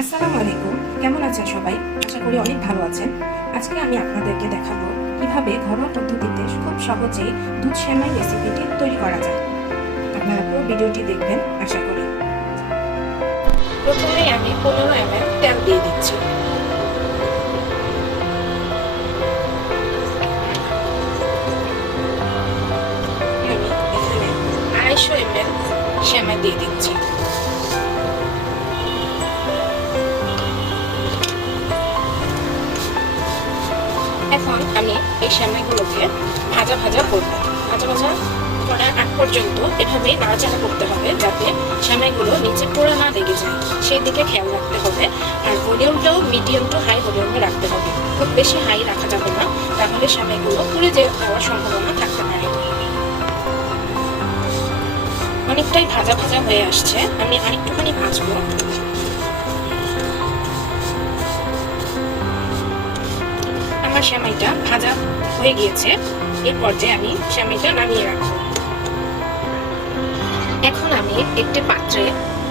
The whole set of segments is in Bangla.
আসসালামু আলাইকুম, কেমন আছেন সবাই? আশা করি অনেক ভালো আছেন। আজকে আমি আপনাদেরকে দেখাবো কিভাবে ঘরোয়া পদ্ধতিতে খুব সহজেই দুধ সেমাই রেসিপিটি তৈরি করা যায়। আপনারা পুরো ভিডিওটি দেখবেন আশা করি। প্রথমে আমি 15 ml তেল দিয়ে দিচ্ছি। আমি এখানে 250 ml সেমাই দিয়ে দিচ্ছি। এখন আমি এই সেমাইগুলোকে ভাজা ভাজা করব। ভাজা ভাজা করার আগ পর্যন্ত এভাবেই নাড়াচাড়া করতে হবে, যাতে সেমাইগুলো নিচে পড়ে না লেগে যায়, সেই দিকে খেয়াল রাখতে হবে। আর ভলিউমটাও মিডিয়াম টু হাই ভলিউমে রাখতে হবে, খুব বেশি হাই রাখা যাবে না, তাহলে সেমাইগুলো পুড়ে যাওয়ার সম্ভাবনা থাকতে পারে। অনেকটাই ভাজা ভাজা হয়ে আসছে, আমি আরেকটুখানি ভাজবো। আমার সেমাইটা ভাজা হয়ে গিয়েছে, এই পর্যায়ে আমি সেমাইটা নামিয়ে রাখবো। এখন আমি একটি পাত্রে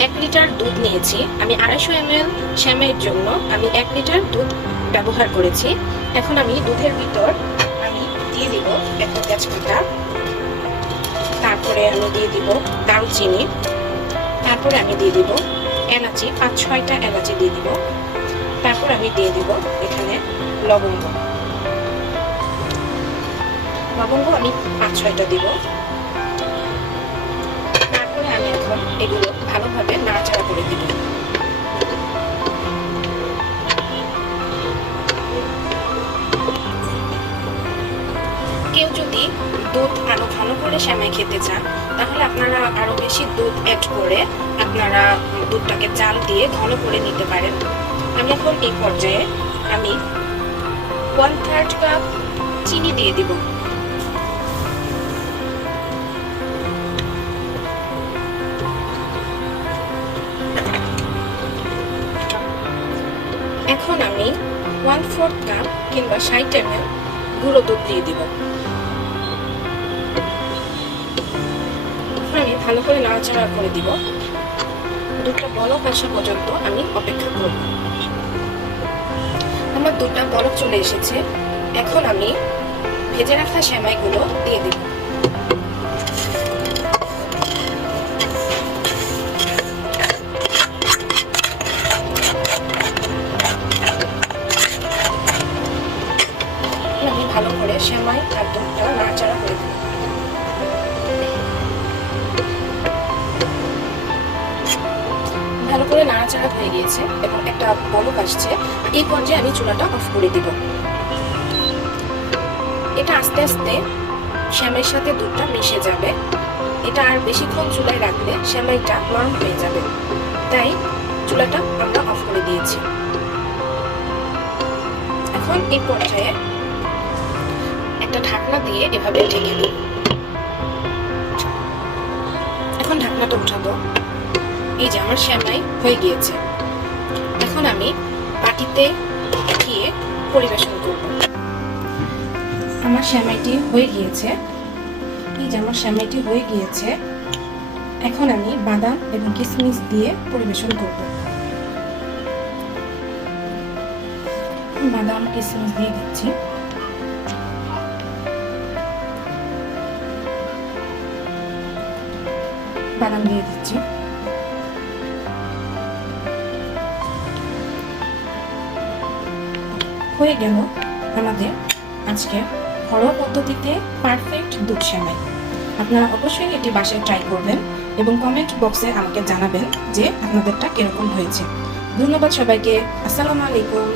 1 লিটার দুধ নিয়েছি। আমি 250 ml সেমাইয়ের জন্য আমি 1 লিটার দুধ ব্যবহার করেছি। এখন আমি দুধের ভিতর আমি দিয়ে দিব একটা তেজপাতা, তারপরে আমি দিয়ে দিব দারুচিনি, তারপরে আমি দিয়ে দিব এলাচি, 5-6টা এলাচি দিয়ে দিব। তারপর আমি দিয়ে দিব এখানে লবঙ্গ আমি 5-6টা দিব। তারপরে আমি এখন এগুলো ভালোভাবে নাড়াচাড়া করে দিব। কেউ যদি দুধ আরো ভালো করে সেমাই খেতে চান, তাহলে আপনারা আরো বেশি দুধ অ্যাড করে আপনারা দুধটাকে জাল দিয়ে ঘন করে নিতে পারেন। আমি এখন এই পর্যায়ে আমি 1/3 কাপ চিনি দিয়ে দিব। এখন আমি 1/4 কাপ কিংবা 60 ml গুঁড়ো দুধ দিয়ে দিব। আমি ভালো করে নাড়াচাড়া করে দিব। দুধটা বলক আসা পর্যন্ত আমি অপেক্ষা করব। আমার দুধটা বলক চলে এসেছে, এখন আমি ভেজে রাখা সেমাইগুলো দিয়ে দিব। আমি ভালো করে সেমাই আর দুধটা নাড়াচাড়া করে দিব। ভালো করে নাড়াচাড়া হয়ে গিয়েছে এবং একটা বলক আসছে, এই পর্যায়ে আমি চুলাটা অফ করে দিব। এটা আস্তে আস্তে সেমাইয়ের সাথে দুধটা মিশে যাবে। এটা আর বেশিক্ষণ চুলায় রাখলে সেমাইটা নরম হয়ে যাবে, তাই চুলাটা আমরা অফ করে দিয়েছি। এখন এই পর্যায়ে একটা ঢাকনা দিয়ে এভাবে ঢেকে দিই। এখন ঢাকনাটা উঠাবো। এই যে আমার সেমাই হয়ে গিয়েছে। এখন আমি বাটিতে উঠিয়ে পরিবেশন করব। আমার সেমাইটি হয়ে গিয়েছে। এই যে আমার সেমাইটি হয়ে গিয়েছে। এখন আমি বাদাম এবং কিশমিশ দিয়ে পরিবেশন করব। বাদাম কিশমিশ দিয়ে দিচ্ছি। বাদাম দিয়ে দিচ্ছি। হয়ে গেল আমাদের আজকে ঘরোয়া পদ্ধতিতে পারফেক্ট দুধ সেমাই। আপনারা অবশ্যই এটি বাসায় ট্রাই করবেন এবং কমেন্ট বক্সে আমাকে জানাবেন যে আপনাদেরটা কিরকম হয়েছে। ধন্যবাদ সবাইকে। আসসালামু আলাইকুম।